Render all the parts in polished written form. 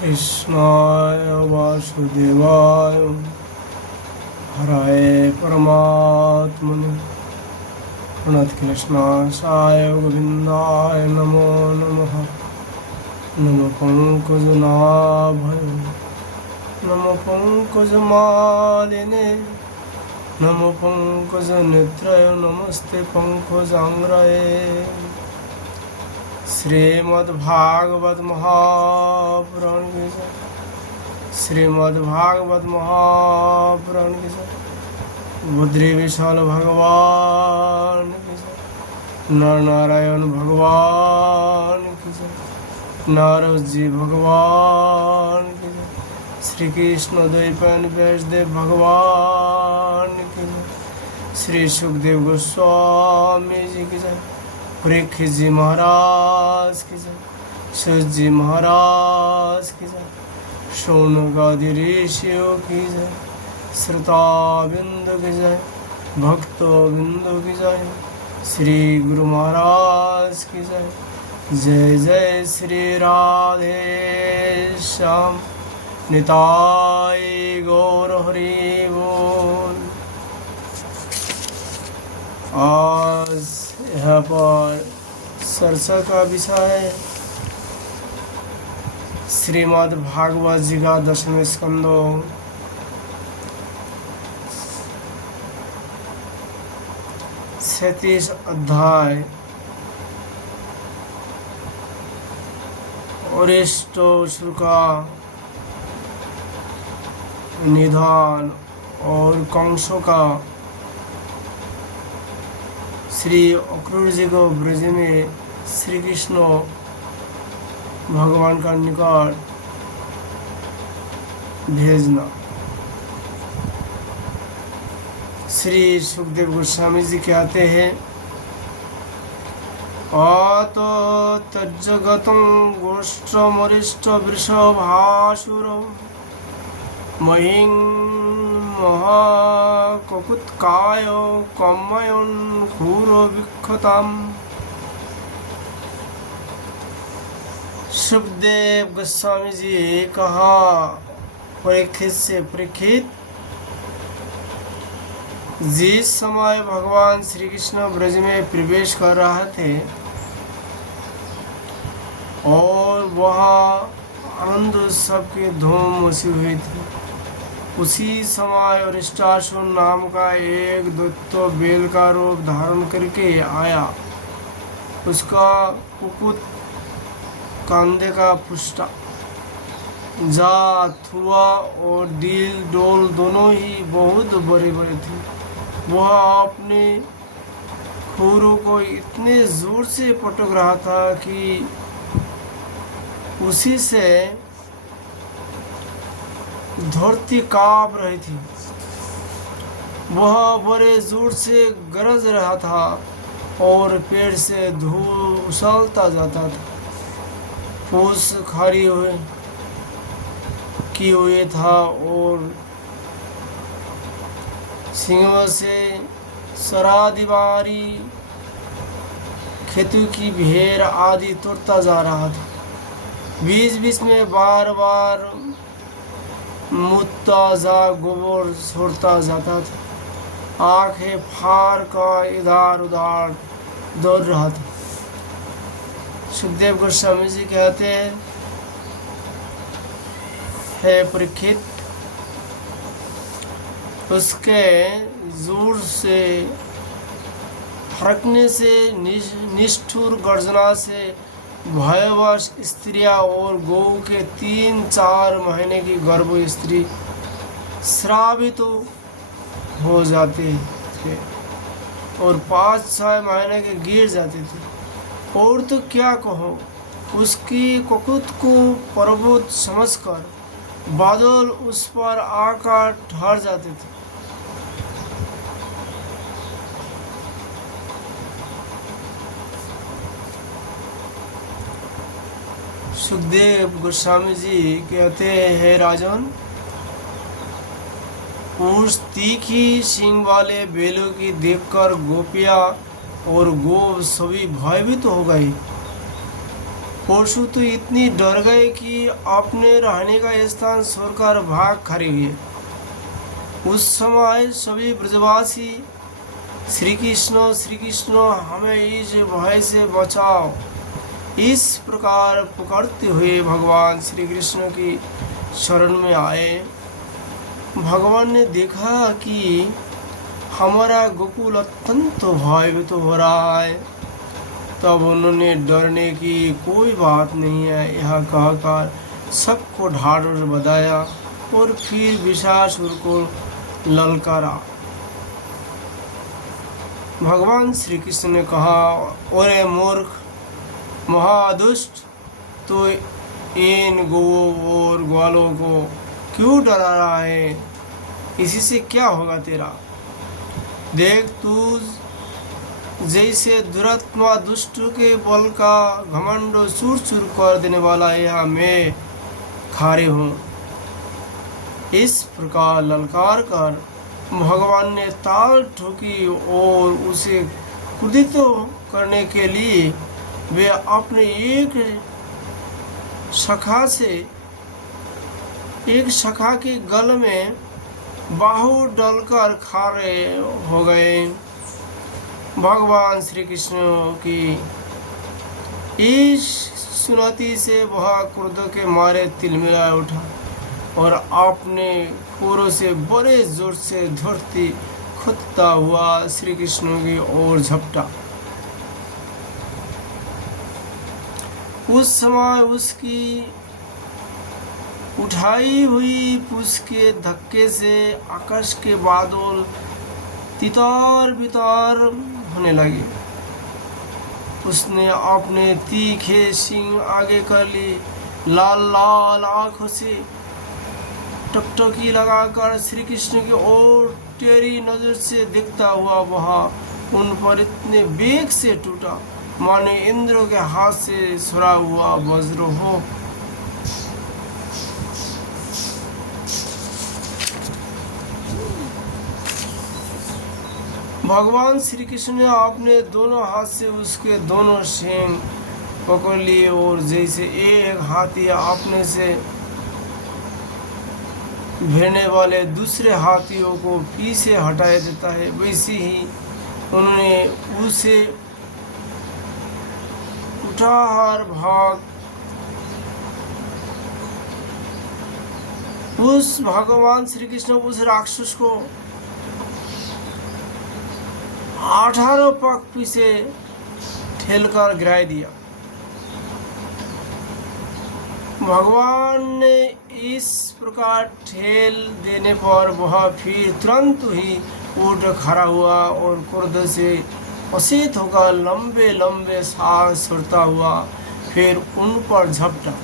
कृष्णाय वासुदेवाय हराय परमात्मने प्रणतक्लेशनाशाय गोविन्दाय नमो नमः। नमो पंकजनाभाय नमो पंकजमालिने नमो पंकजनेत्राय नमस्ते पंकजांग्रये। श्रीमद्भागवत महापुराण की जय। श्रीमद्भागवत महापुराण की जय। बुद्धि विशाल भगवान की जय। नर नारायण भगवान की जय। नारद जी भगवान की जय। श्री कृष्ण द्वैपायन व्यासदेव भगवान की जय। श्री सुखदेव गोस्वामी जी की जय। परीक्षित जी महाराज की जय। सूत जी महाराज की जय। शौनक आदि ऋषियों की जय। श्रोता बिंदु की जय। भक्तों बिंदु की जय। श्री गुरु महाराज की जय। जय जय श्री राधे श्याम निताय गौर हरि बोल। आज यहाँ पर चर्चा का विषय श्रीमद् भागवत जी का 10वें स्कंदों 37 अध्याय अरिष्टोसुर का निधान और कंसों का श्री अक्रूर जी को ब्रज में श्री कृष्ण भगवान का निकट भेजना। श्री सुखदेव गोस्वामी जी कहते हैं अतो तज्जगतं गोष्ठमरिष्ट वृषभासुरं महिं महाककुत्काय कमयन् घोरो विक्षताम्। सुखदेव गोस्वामी जी कहा परीक्षित से परीक्षित जिस समय भगवान श्री कृष्ण ब्रज में प्रवेश कर रहे थे और वहाँ आनंद उत्सव की धूम मची हुई थी, उसी समय अरिष्टासुर नाम का एक दैत्य बेल का रूप धारण करके आया। उसका कुकुत कंधे का पुष्टा जात हुआ और डील डोल दोनों ही बहुत बड़े बड़े थे। वह अपने खुरों को इतने जोर से पटक रहा था कि उसी से धरती कांप रही थी। वह बड़े जोर से गरज रहा था और पेड़ से धूल उछलता जाता था। पूंछ खड़ी हुए था और सिंह से सरादीवारी खेतों की भेड़ आदि तोड़ता जा रहा था। बीच बीच में बार बार मुत्ता जा गोबर छोड़ता जाता था। आंखें फाड़ कर इधर उधर दौड़ रहा था। सुखदेव गोस्वामी जी कहते हैं हे परीक्षित, उसके जोर से फड़कने से निष्ठुर गर्जना से भयवश स्त्रियां और गौ के 3-4 महीने की गर्भ स्त्री श्रावित तो हो जाते थे और 5-6 महीने के गिर जाते थे। और तो क्या कहो, उसकी कुकुत को पर्वत समझकर बादल उस पर आकर ठहर जाते थे। सुखदेव गोस्वामी जी कहते हैं राजन, उस तीखी सींग वाले बेलों की देखकर गोपियां और गोप सभी भयभीत हो गई। पशु तो इतनी डर गए कि अपने रहने का स्थान छोड़कर भाग खड़े हुए। उस समय सभी ब्रजवासी श्री कृष्ण हमें इस भय से बचाओ, इस प्रकार पुकारते हुए भगवान श्री कृष्ण की शरण में आए। भगवान ने देखा कि हमारा गोकुल अत्यंत भयभीत हो रहा है, तब उन्होंने डरने की कोई बात नहीं है यह कहकर सबको ढाढ़ बधाया और फिर विशासुर को ललकारा। भगवान श्री कृष्ण ने कहा, ओरे मूर्ख महादुष्ट, तो इन गौओं और ग्वालों को क्यों डरा रहा है? इसी से क्या होगा तेरा? देख, तू जैसे दुरात्मा दुष्ट के बल का घमंड चूर चूर कर देने वाला यह मैं खारे हूँ। इस प्रकार ललकार कर भगवान ने ताल ठोकी और उसे क्रोधित करने के लिए वे अपने एक शाखा के गल में बाहु डालकर खड़े हो गए। भगवान श्री कृष्ण की इस सुनती से वह क्रोध के मारे तिलमिला उठा और अपने पूरों से बड़े जोर से धरती खुदता हुआ श्री कृष्ण की ओर झपटा। उस समय उसकी उठाई हुई पूंछ के धक्के से आकाश के बादल तितर बितर होने लगे। उसने अपने तीखे सींग आगे कर ली, लाल लाल आंखों से टकटकी लगाकर श्री कृष्ण की ओर टेढ़ी नजर से देखता हुआ वह उन पर इतने वेग से टूटा माने इंद्र के हाथ से छुड़ा हुआ वज्र हो। भगवान श्री कृष्ण ने अपने दोनों हाथ से उसके दोनों सींग पकड़ लिए और जैसे एक हाथी अपने से भिड़ने वाले दूसरे हाथियों को पीछे हटाया देता है, वैसे ही उन्होंने उसे उठाकर भाग उस भगवान श्री कृष्ण उस राक्षस को 18 पग पीछे ठेलकर गिरा दिया। भगवान ने इस प्रकार ठेल देने पर वह फिर तुरंत ही उठ खड़ा हुआ और क्रोध से असीत होकर लंबे लंबे सांस छोड़ता हुआ फिर उन पर झपटा।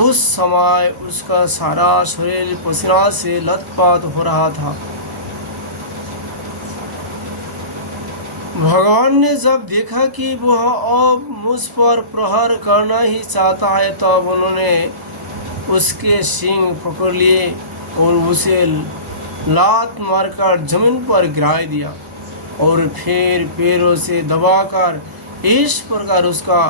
उस समय उसका सारा शरीर पसीना से लथपथ हो रहा था। भगवान ने जब देखा कि वह अब मुझ पर प्रहार करना ही चाहता है, तब उन्होंने उसके सींग पकड़ लिए और उसे लात मारकर जमीन पर गिरा दिया और फिर पैरों से दबाकर इस प्रकार उसका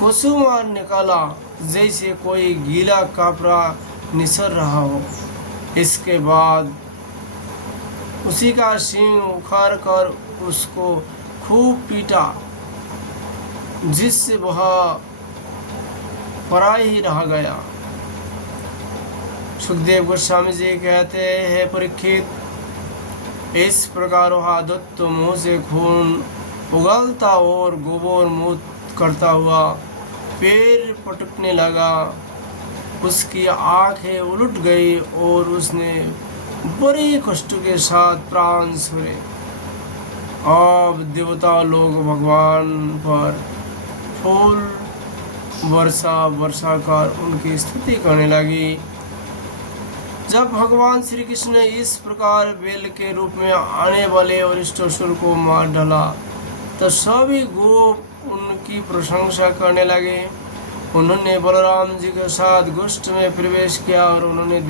कुसुमार निकाला जैसे कोई गीला कपड़ा निसर रहा हो। इसके बाद उसी का सींग उखाड़ कर उसको खूब पीटा, जिससे वह परा ही रह गया। सुखदेव गोस्वामी जी कहते हैं, परीक्षित, इस प्रकार वह दत्त मुंह से खून उगलता और गोबर मूत्र करता हुआ पैर पटकने लगा। उसकी आंखें उलट गई और उसने बड़े कष्ट के साथ प्राण छोड़े। अब देवता लोग भगवान पर फूल वर्षा कर उनकी स्तुति करने लगी। जब भगवान श्री कृष्ण ने इस प्रकार बेल के रूप में आने वाले अरिष्टासुर को मार डाला, तो सभी गोप उनकी प्रशंसा करने लगे। उन्होंने बलराम जी के साथ गोष्ठ में प्रवेश किया और उन्होंने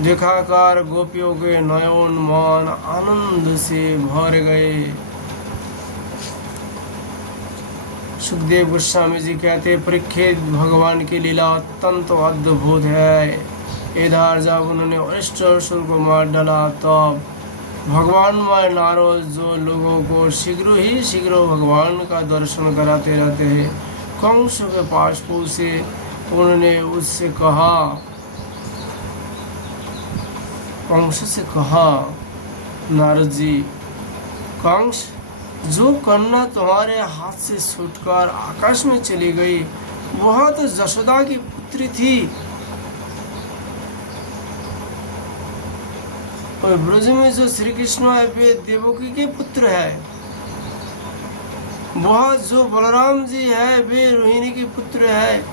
देखाकर गोपियों के नयन मन आनंद से भर गए। सुखदेव गोस्वामी जी कहते परीक्षित भगवान की लीला अत्यंत अद्भुत है। इधर जब उन्होंने अष्ट असुर को मार डाला तब भगवान माय नारद जो लोगों को शीघ्र भगवान का दर्शन कराते रहते हैं, कंस के पास पहुँचे। उन्होंने उससे कहा, कंस से कहा, नारद जी, कंस, जो कन्या तुम्हारे हाथ से छूटकर आकाश में चली गई वह तो जशोदा की पुत्री थी, और ब्रज में जो श्री कृष्ण है वे देवकी के पुत्र है। वह जो बलराम जी है वे रोहिणी के पुत्र है।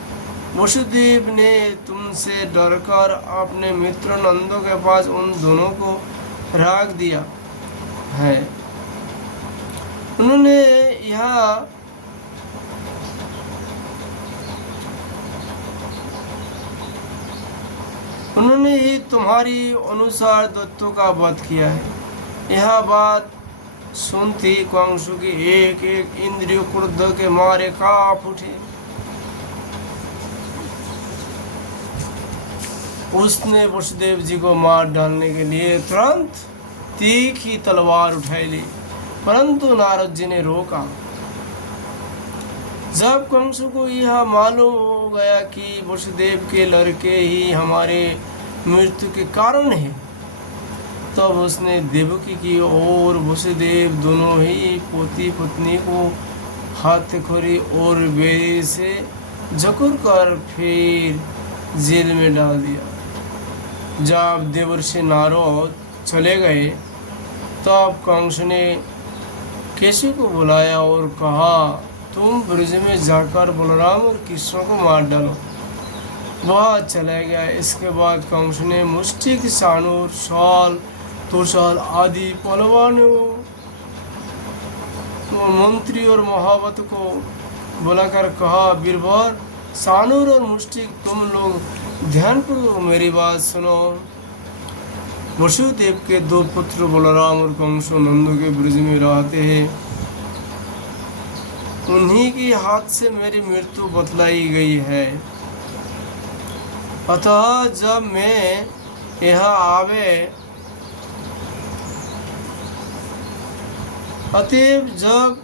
वसुदेव ने तुमसे डरकर अपने मित्र नंदों के पास उन दोनों को रख दिया है। उन्होंने ही तुम्हारी अनुसार दैत्यों का वध किया है। यह बात सुनती कंसु की एक एक इंद्रिय क्रोध के मारे कांप उठे। उसने वसुदेव जी को मार डालने के लिए तुरंत तीखी तलवार उठाई ली, परंतु नारद जी ने रोका। जब कंसु को यह मालूम हो गया कि वसुदेव के लड़के ही हमारे मृत्यु के कारण है, तब उसने देवकी की और वसुदेव दोनों ही पोती पत्नी को हथकड़ी और बेड़ी से जकड़ कर फिर जेल में डाल दिया। जब देवर्षि नारद चले गए तब कंस ने केशव को बुलाया और कहा, तुम ब्रज में जाकर बलराम और कृष्ण को मार डालो। वह चला गया। इसके बाद कंस ने मुष्टिक, सानूर, शाल, तुषार आदि पहलवानों, मंत्री और महावत को बुलाकर कहा, बीरबल, सानूर और मुष्टिक, तुम लोग ध्यानपूर्वक मेरी बात सुनो। वसुदेव के दो पुत्र बलराम और कंस नंदू के ब्रज में रहते हैं। उन्हीं के हाथ से मेरी मृत्यु बतलाई गई है। अतः जब मैं यहाँ आवे, अतएव जब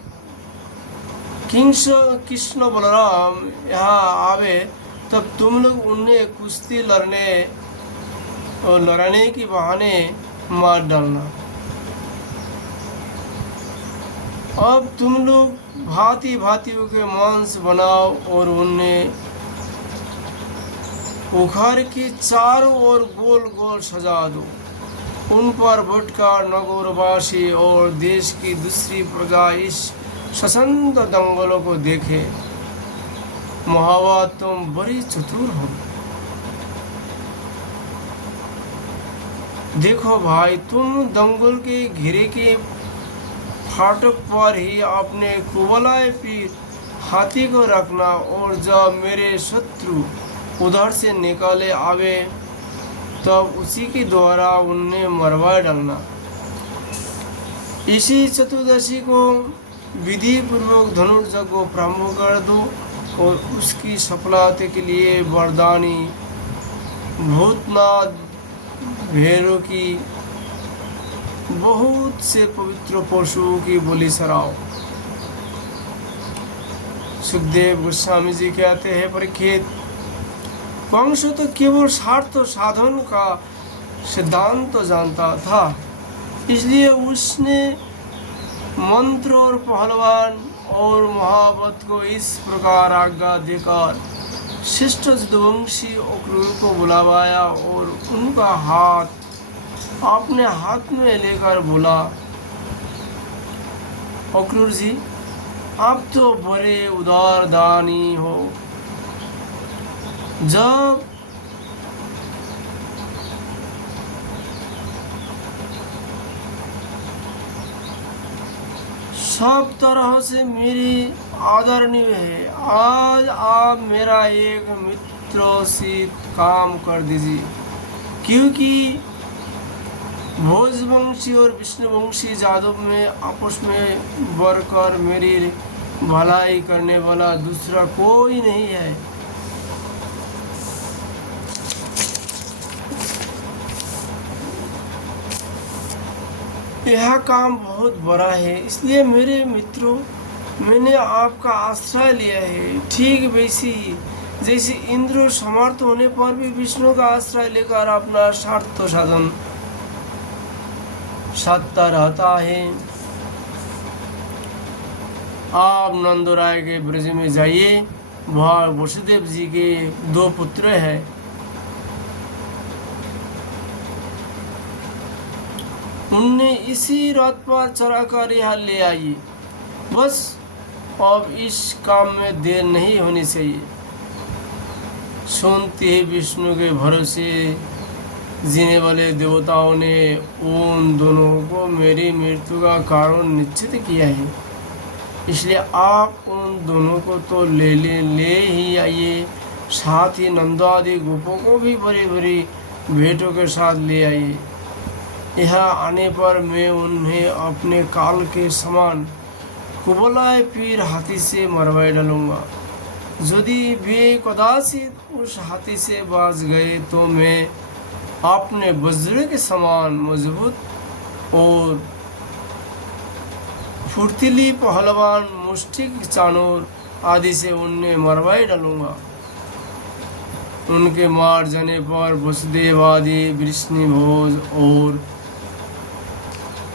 कृष्ण बलराम यहाँ आवे तब तुम लोग उन्हें कुश्ती लड़ने की बहाने मार डालना। अब तुम लोग भांति भांतियों के मांस बनाओ और उन्हें उखाड़ के चारों ओर गोल गोल सजा दो। उन पर बैठकर नगरवासी और देश की दूसरी प्रजा इस सशंत दंगलों को देखे। महावा, तुम बड़ी चतुर हो। देखो भाई, तुम दंगल के घिरे के फाटक पर ही अपने कुबलाए पीर हाथी को रखना, और जब मेरे शत्रु उधर से निकाले आवे तब उसी के द्वारा उन्हें मरवा डालना। इसी चतुर्दशी को विधि पूर्वक धनुर्यज्ञ को प्रारंभ कर दो और उसकी सफलता के लिए वरदानी भूतनाथ भैरव की बहुत से पवित्र पशुओं की बलि चढ़ाओ। सुखदेव गोस्वामी जी कहते हैं, परीक्षित, कंस तो केवल स्वार्थ साधन का सिद्धांत तो जानता था, इसलिए उसने मंत्र और पहलवान और महावत को इस प्रकार आज्ञा देकर शिष्ट यदुवंशी अक्रूर को बुलावाया और उनका हाथ अपने हाथ में लेकर बोला, अक्रूर जी, आप तो बड़े उदार दानी हो। जब सब तरह से मेरी आदरणीय है, आज आप मेरा एक मित्रोचित काम कर दीजिए, क्योंकि भोजवंशी और विष्णुवंशी जादव में आपस में बढ़कर मेरी भलाई करने वाला दूसरा कोई नहीं है। यह काम बहुत बड़ा है, इसलिए मेरे मित्रों मैंने आपका आश्रय लिया है। ठीक वैसी जैसे इंद्र समर्थ होने पर भी विष्णु का आश्रय लेकर अपना स्वार्थ साधन साधता रहता है। आप नंदराय के ब्रज में जाइए, वहाँ वसुदेव जी के 2 पुत्र हैं। उनने इसी रथ पर चढ़ाकर यहाँ ले आइए। बस अब इस काम में देर नहीं होनी चाहिए। सुनते ही विष्णु के भरोसे जीने वाले देवताओं ने उन दोनों को मेरी मृत्यु का कारण निश्चित किया है, इसलिए आप उन दोनों को तो ले ही आइए। साथ ही नंदादि गोपों को भी बड़ी बड़ी भेंटों के साथ ले आइए। यहाँ आने पर मैं उन्हें अपने काल के समान कुबलाए फिर हाथी से मरवाए डालूंगा। यदि वे कदाचित उस हाथी से बच गए तो मैं अपने वज्र के समान मजबूत और फुर्तीली पहलवान मुष्टिक चाणूर आदि से उन्हें मरवाए डालूंगा। उनके मार जाने पर वसुदेव आदि वृष्णिभोज और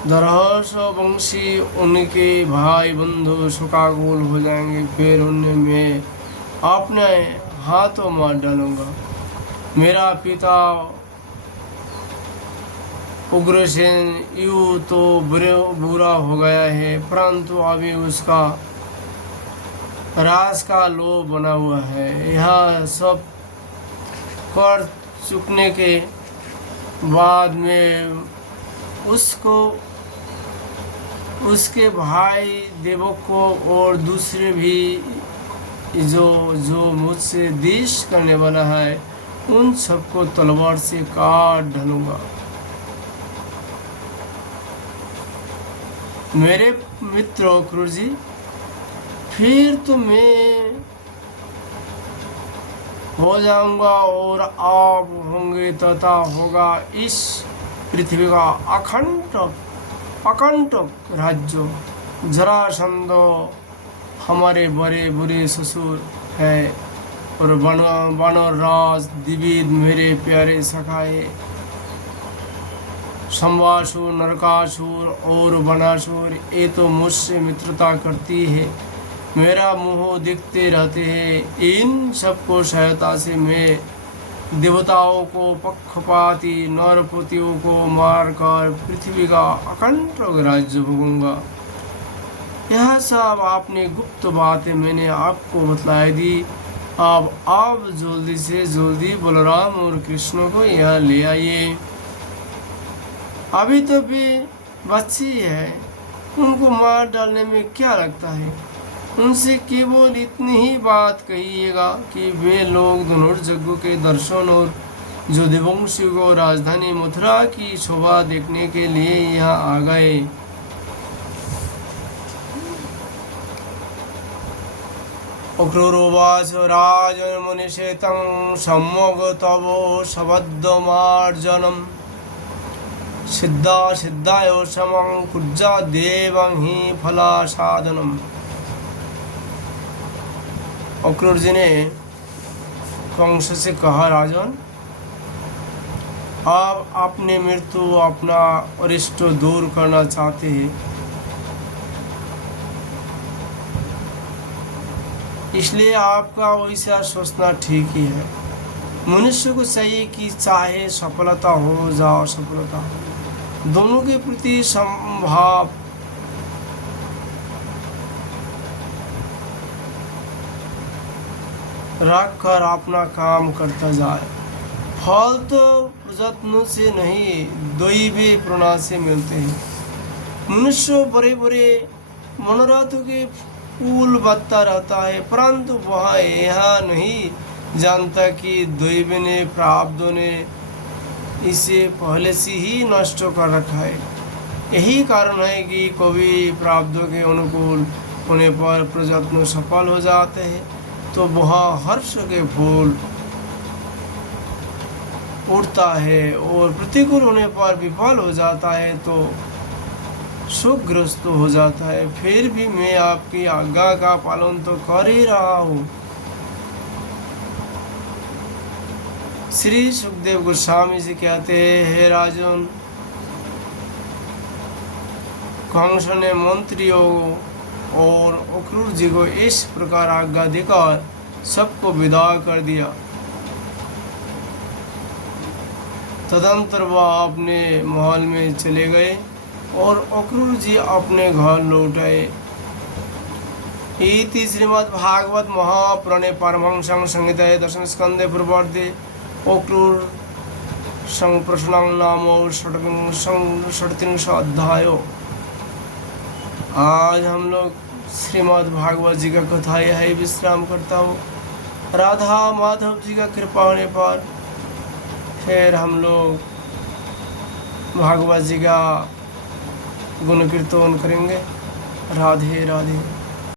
दरहस वंशी उनके भाई बंधु शोकाकुल हो जाएंगे। फिर उन्हें मैं अपने हाथों मार डालूंगा। मेरा पिता उग्रसेन यूँ तो बुरा हो गया है, परंतु अभी उसका राज का लोभ बना हुआ है। यह सब कर चुकने के बाद में उसको उसके भाई देवक को और दूसरे भी जो मुझसे देश करने वाला है उन सबको तलवार से काट डालूंगा। मेरे मित्रों क्रूर जी, फिर तो मैं हो जाऊंगा और आप होंगे तथा होगा इस पृथ्वी का अकंटक राज्य। जरासंध हमारे बड़े बुरे ससुर है और वानर राज दिविद मेरे प्यारे सखाए। संवासुर, नरकासुर और वनासुर ये तो मुझसे मित्रता करती है, मेरा मुंह देखते रहते हैं। इन सबको सहायता से मैं देवताओं को पक्षपाती नरपतियों को मारकर पृथ्वी का अखंड राज्य भोगूंगा। यह सब आपने गुप्त बातें मैंने आपको बतलाई दी। अब आप जल्दी से जल्दी बलराम और कृष्ण को यहाँ ले आइए। अभी तो भी बच्ची है, उनको मार डालने में क्या लगता है। उनसे केवल इतनी ही बात कहिएगा कि वे लोग धनुर्यज्ञ के दर्शन और यदुवंशी को राजधानी मथुरा की शोभा देखने के लिए यहाँ आ गए। अक्रूरोवाच राजन मुनिषेतं सम्यग् तव शबद्धमार्जनं सिद्धाय समं कुर्जा देवं हि फलासाधनम। अक्रूर जी ने कंस से कहा, राजन आप अपने मृत्यु अपना अरिष्ट दूर करना चाहते हैं, इसलिए आपका वैसा सोचना ठीक ही है। मनुष्य को चाहिए कि चाहे सफलता हो या असफलता, दोनों के प्रति संभाव रख कर अपना काम करता जाए। फल तो प्रयत्नों से नहीं, दैवी प्रेरणा से मिलते हैं। मनुष्य बड़े बड़े मनोरथों के फूल बत्ता रहता है, परंतु वह यह नहीं जानता कि दैव ने प्रारब्ध ने इसे पहले से ही नष्ट कर रखा है। यही कारण है कि कभी प्रारब्ध के अनुकूल होने पर प्रयत्न सफल हो जाते हैं तो वह हर्ष के फूल उड़ता है, और प्रतिकूल होने पर विफल हो जाता है तो शोकग्रस्त हो जाता है। फिर भी मैं आपकी आज्ञा का पालन तो कर ही रहा हूँ। श्री सुखदेव गोस्वामी जी कहते हैं, हे राजन, कंस ने मंत्रियों और अक्रूर जी को इस प्रकार आज्ञा देकर सबको विदा कर दिया। तदंतर वह अपने महल में चले गए और अक्रूर जी अपने घर लौट आए। इति श्रीमद्भागवत महापुराणे पारमहंस्यां संहितायां दशम स्कंदे पूर्वार्धे अक्रूर संप्रश्नं नाम षट्त्रिंश अध्याय। आज हम लोग श्रीमद् भागवत जी का कथा यही विश्राम करता हूँ। राधा माधव जी का कृपा होने पर फिर हम लोग भागवत जी का गुण कीर्तन करेंगे। राधे राधे।